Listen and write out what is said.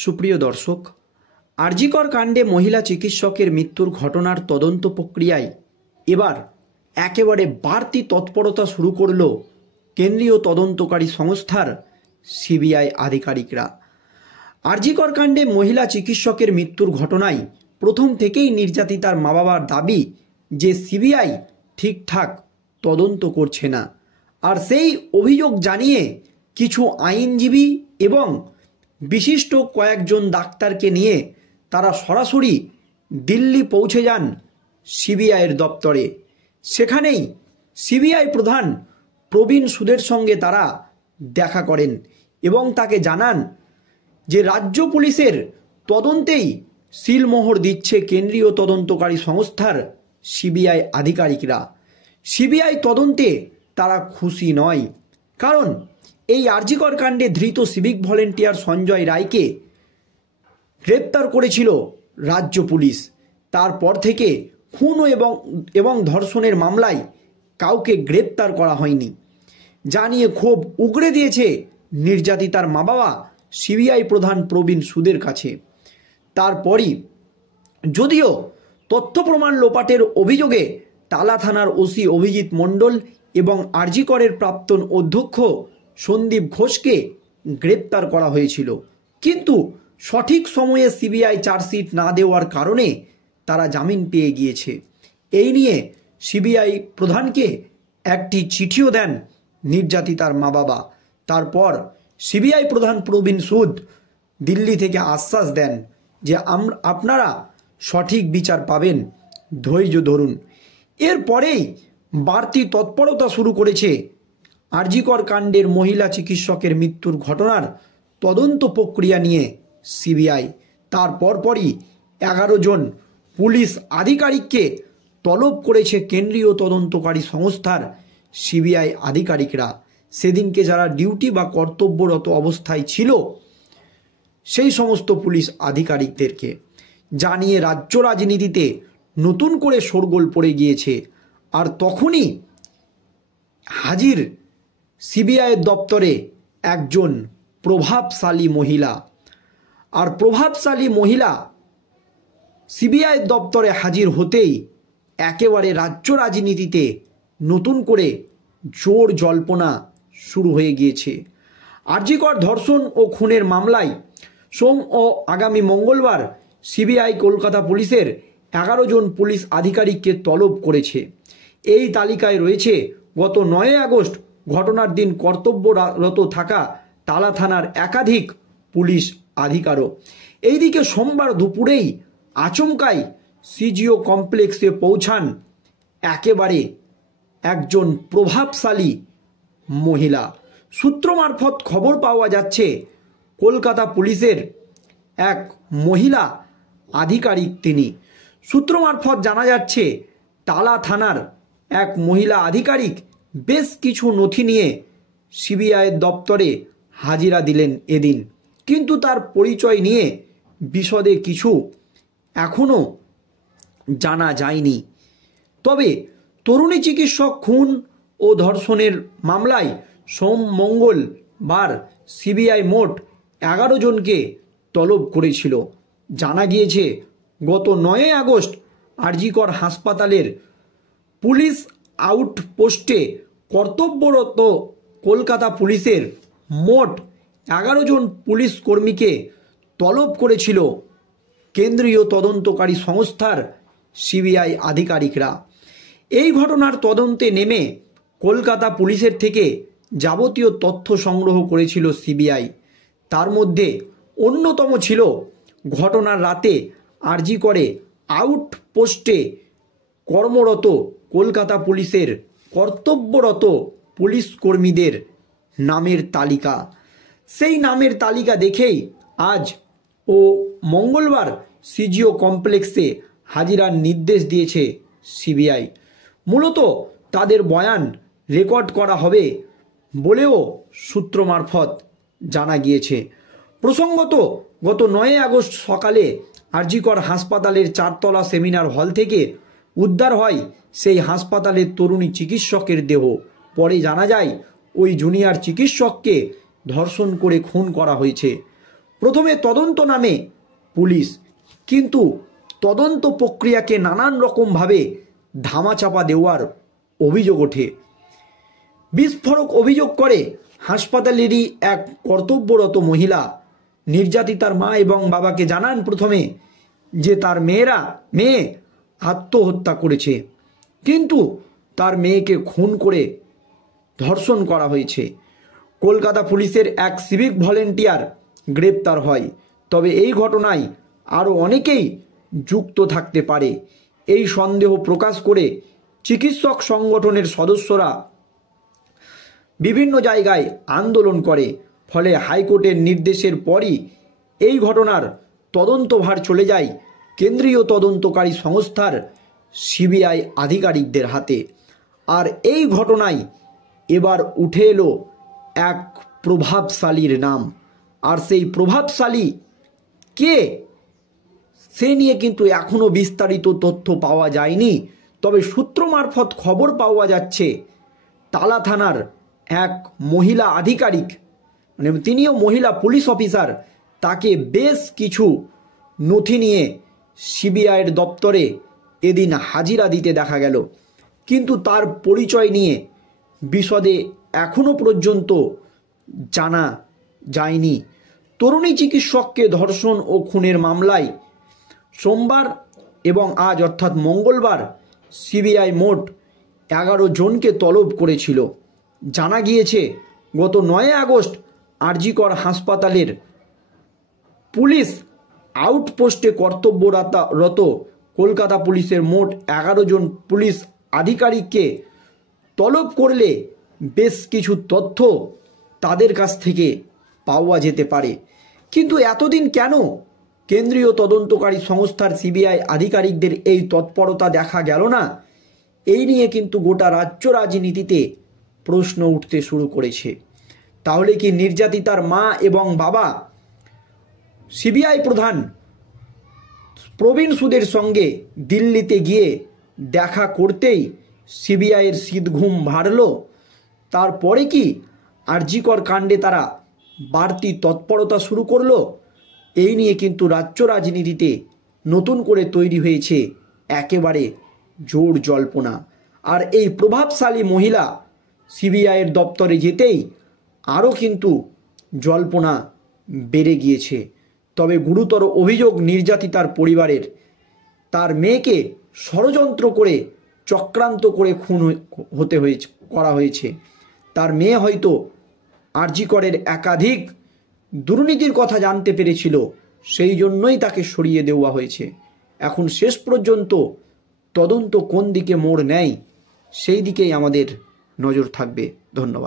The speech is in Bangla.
সুপ্রিয় দর্শক, আরজিকর কাণ্ডে মহিলা চিকিৎসকের মৃত্যুর ঘটনার তদন্ত প্রক্রিয়ায় এবার একেবারে বাড়তি তৎপরতা শুরু করল কেন্দ্রীয় তদন্তকারী সংস্থার সিবিআই আধিকারিকরা। আরজিকর কাণ্ডে মহিলা চিকিৎসকের মৃত্যুর ঘটনায় প্রথম থেকেই নির্যাতিতার মা বাবার দাবি যে সিবিআই ঠিকঠাক তদন্ত করছে না, আর সেই অভিযোগ জানিয়ে কিছু আইনজীবী এবং বিশিষ্ট কয়েকজন ডাক্তারকে নিয়ে তারা সরাসরি দিল্লি পৌঁছে যান সিবিআইয়ের দপ্তরে। সেখানেই সিবিআই প্রধান প্রবীণ সুদের সঙ্গে তারা দেখা করেন এবং তাকে জানান যে রাজ্য পুলিশের তদন্তেই সিলমোহর দিচ্ছে কেন্দ্রীয় তদন্তকারী সংস্থার সিবিআই আধিকারিকরা। সিবিআই তদন্তে তারা খুশি নয়, কারণ এই আরজিকর কাণ্ডে ধৃত সিভিক ভলেন্টিয়ার সঞ্জয় রায়কে গ্রেপ্তার করেছিল রাজ্য পুলিশ। তারপর থেকে খুন এবং ধর্ষণের মামলায় কাউকে গ্রেপ্তার করা হয়নি, যা নিয়ে ক্ষোভ উগরে দিয়েছে নির্যাতিতার মা বাবা সিবিআই প্রধান প্রবীণ সুদের কাছে। তারপরই যদিও তথ্য প্রমাণ লোপাটের অভিযোগে টালা থানার ওসি অভিজিৎ মণ্ডল এবং আরজিকরের প্রাক্তন অধ্যক্ষ সন্দীপ ঘোষকে গ্রেপ্তার করা হয়েছিল, কিন্তু সঠিক সময়ে সিবিআই চার্জশিট না দেওয়ার কারণে তারা জামিন পেয়ে গিয়েছে। এই নিয়ে সিবিআই প্রধানকে একটি চিঠিও দেন নির্যাতিতার মা বাবা। তারপর সিবিআই প্রধান প্রবীণ সুদ দিল্লি থেকে আশ্বাস দেন যে আপনারা সঠিক বিচার পাবেন, ধৈর্য ধরুন। এরপরেই বাড়তি তৎপরতা শুরু করেছে আরজিকর কাণ্ডের মহিলা চিকিৎসকের মৃত্যুর ঘটনার তদন্ত প্রক্রিয়া নিয়ে সিবিআই। তার পরপরই 11 জন পুলিশ আধিকারিককে তলব করেছে কেন্দ্রীয় তদন্তকারী সংস্থার সিবিআই আধিকারিকরা। সেদিনকে যারা ডিউটি বা কর্তব্যরত অবস্থায় ছিল সেই সমস্ত পুলিশ আধিকারিকদেরকে, জানিয়ে রাজ্য রাজনীতিতে নতুন করে শোরগোল পড়ে গিয়েছে। আর তখনই হাজির সিবিআইয়ের দপ্তরে একজন প্রভাবশালী মহিলা। আর প্রভাবশালী মহিলা সিবিআইয়ের দপ্তরে হাজির হতেই একেবারে রাজ্য রাজনীতিতে নতুন করে জোর জল্পনা শুরু হয়ে গিয়েছে। আরজিকর ধর্ষণ ও খুনের মামলায় সোম ও আগামী মঙ্গলবার সিবিআই কলকাতা পুলিশের 11 জন পুলিশ আধিকারিককে তলব করেছে। এই তালিকায় রয়েছে গত 9 আগস্ট ঘটনার দিন কর্তব্যরত থাকা টালা থানার একাধিক পুলিশ আধিকারও। এইদিকে সোমবার দুপুরেই আচমকাই সিজিও কমপ্লেক্সে পৌঁছান একেবারে একজন প্রভাবশালী মহিলা। সূত্র মারফত খবর পাওয়া যাচ্ছে কলকাতা পুলিশের এক মহিলা আধিকারিক তিনি। সূত্র মারফত জানা যাচ্ছে টালা থানার এক মহিলা আধিকারিক বেশ কিছু নথি নিয়ে সিবিআইয়ের দপ্তরে হাজিরা দিলেন এদিন, কিন্তু তার পরিচয় নিয়ে বিশদে কিছু এখনও জানা যায়নি। তবে তরুণী চিকিৎসক খুন ও ধর্ষণের মামলায় সোম মঙ্গলবার সিবিআই মোট 11 জনকে তলব করেছিল। জানা গিয়েছে গত 9 আগস্ট আরজিকর হাসপাতালের পুলিশ আউটপোস্টে কর্তব্যরত কলকাতা পুলিশের মোট 11 জন পুলিশ কর্মীকে তলব করেছিল কেন্দ্রীয় তদন্তকারী সংস্থার সিবিআই আধিকারিকরা। এই ঘটনার তদন্তে নেমে কলকাতা পুলিশের থেকে যাবতীয় তথ্য সংগ্রহ করেছিল সিবিআই। তার মধ্যে অন্যতম ছিল ঘটনার রাতে আরজিকরে আউটপোস্টে কর্মরত কলকাতা পুলিশের কর্তব্যরত পুলিশ কর্মীদের নামের তালিকা। সেই নামের তালিকা দেখেই আজ ও মঙ্গলবার সিজিও কমপ্লেক্সে হাজিরার নির্দেশ দিয়েছে সিবিআই। মূলত তাদের বয়ান রেকর্ড করা হবে বলেও সূত্র মারফত জানা গিয়েছে। প্রসঙ্গত গত 9 আগস্ট সকালে আরজিকর হাসপাতালের 4তলা সেমিনার হল থেকে উদ্ধার হয় সেই হাসপাতালের তরুণী চিকিৎসকের দেহ। পরে জানা যায় ওই জুনিয়র চিকিৎসককে ধর্ষণ করে খুন করা হয়েছে। প্রথমে তদন্ত নামে পুলিশ, কিন্তু তদন্ত প্রক্রিয়াকে নানান রকমভাবে ধামাচাপা দেওয়ার অভিযোগ ওঠে। বিস্ফোরক অভিযোগ করে হাসপাতালেরই এক কর্তব্যরত মহিলা নির্যাতিতার মা এবং বাবাকে জানান প্রথমে যে তার মেয়ে আত্মহত্যা করেছে, কিন্তু তার মেয়েকে খুন করে ধর্ষণ করা হয়েছে। কলকাতা পুলিশের এক সিভিক ভলেন্টিয়ার গ্রেপ্তার হয়। তবে এই ঘটনায় আরও অনেকেই যুক্ত থাকতে পারে, এই সন্দেহ প্রকাশ করে চিকিৎসক সংগঠনের সদস্যরা বিভিন্ন জায়গায় আন্দোলন করে। ফলে হাইকোর্টের নির্দেশের পরই এই ঘটনার তদন্তভার চলে যায় কেন্দ্রীয় তদন্তকারী সংস্থার সিবিআই আধিকারিকদের হাতে। আর এই ঘটনায় এবার উঠে এলো এক প্রভাবশালীর নাম। আর সেই প্রভাবশালী কে, সে নিয়ে কিন্তু এখনও বিস্তারিত তথ্য পাওয়া যায়নি। তবে সূত্র মারফত খবর পাওয়া যাচ্ছে টালা থানার এক মহিলা আধিকারিক, মানে তিনিও মহিলা পুলিশ অফিসার, তাকে বেশ কিছু নথি নিয়ে সিবিআইয়ের দপ্তরে এদিন হাজিরা দিতে দেখা গেল। কিন্তু তার পরিচয় নিয়ে বিশদে এখনও পর্যন্ত জানা যায়নি। তরুণী চিকিৎসককে ধর্ষণ ও খুনের মামলায় সোমবার এবং আজ অর্থাৎ মঙ্গলবার সিবিআই মোট 11 জনকে তলব করেছিল। জানা গিয়েছে গত 9 আগস্ট আরজিকর হাসপাতালের পুলিশ আউটপোস্টে কর্তব্যরত কলকাতা পুলিশের মোট 11 জন পুলিশ আধিকারিককে তলব করলে বেশ কিছু তথ্য তাদের কাছ থেকে পাওয়া যেতে পারে। কিন্তু এতদিন কেন কেন্দ্রীয় তদন্তকারী সংস্থার সিবিআই আধিকারিকদের এই তৎপরতা দেখা গেল না, এই নিয়ে কিন্তু গোটা রাজ্য রাজনীতিতে প্রশ্ন উঠতে শুরু করেছে। তাহলে কি নির্যাতিতার মা এবং বাবা সিবিআই প্রধান প্রবীণ সুদের সঙ্গে দিল্লিতে গিয়ে দেখা করতেই সিবিআইয়ের শীতঘুম ভাড়ল? তারপরে কি আরজিকর কাণ্ডে তারা বাড়তি তৎপরতা শুরু করলো? এই নিয়ে কিন্তু রাজ্য রাজনীতিতে নতুন করে তৈরি হয়েছে একেবারে জোর জল্পনা। আর এই প্রভাবশালী মহিলা সিবিআইয়ের দপ্তরে যেতেই আরও কিন্তু জল্পনা বেড়ে গিয়েছে। তবে গুরুতর অভিযোগ নির্যাতিতার পরিবারের, তার মেয়েকে ষড়যন্ত্র করে চক্রান্ত করে খুন করা হয়েছে। তার মেয়ে হয়তো আরজিকরের একাধিক দুর্নীতির কথা জানতে পেরেছিল, সেই জন্যই তাকে সরিয়ে দেওয়া হয়েছে। এখন শেষ পর্যন্ত তদন্ত কোন দিকে মোড় নেয় সেই দিকেই আমাদের নজর থাকবে। ধন্যবাদ।